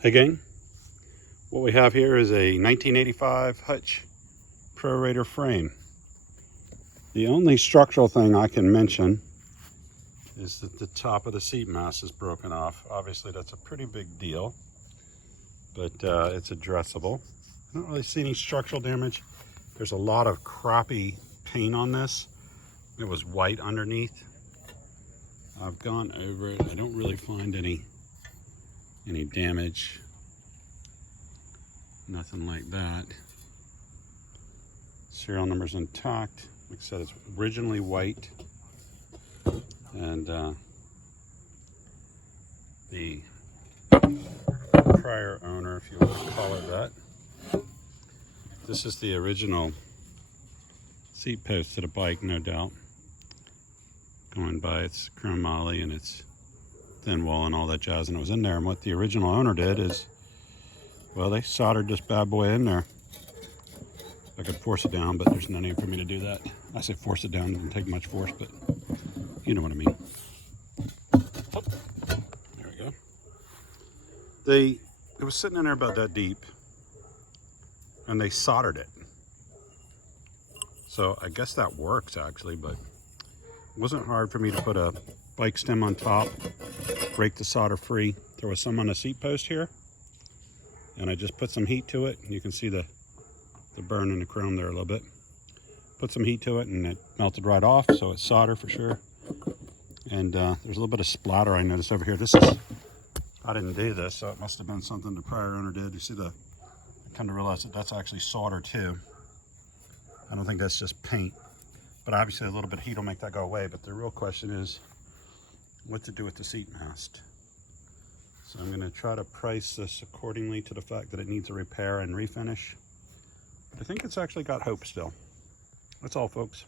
Hey gang, what we have here is a 1985 Hutch Pro Raider frame. The only structural thing I can mention is that the top of the seat mast is broken off. Obviously that's a pretty big deal, but it's addressable. I don't really see any structural damage. There's a lot of crappy paint on this. It was white underneath. I've gone over it. I don't really find any damage. Nothing like that. Serial number's intact. Like I said, it's originally white. And the prior owner, if you want to call it that, this is the original seat post to the bike, no doubt. Going by its chromoly and its thin wall and all that jazz, and it was in there. And what the original owner did is, well, they soldered this bad boy in there. I could force it down, but there's no need for me to do that. I say force it down, it doesn't take much force, but you know what I mean. Oh, there we go. It was sitting in there about that deep, and they soldered it. So I guess that works actually, but it wasn't hard for me to put a bike stem on top, break the solder free. There was some on the seat post here, and I just put some heat to it. You can see the burn in the chrome there a little bit. Put some heat to it and it melted right off, so it's solder for sure. And there's a little bit of splatter I noticed over here. I didn't do this, so it must have been something the prior owner did. You see I kind of realized that that's actually solder too. I don't think that's just paint, but obviously a little bit of heat will make that go away. But the real question is what to do with the seat mast. So I'm going to try to price this accordingly to the fact that it needs a repair and refinish. But I think it's actually got hope still. That's all, folks.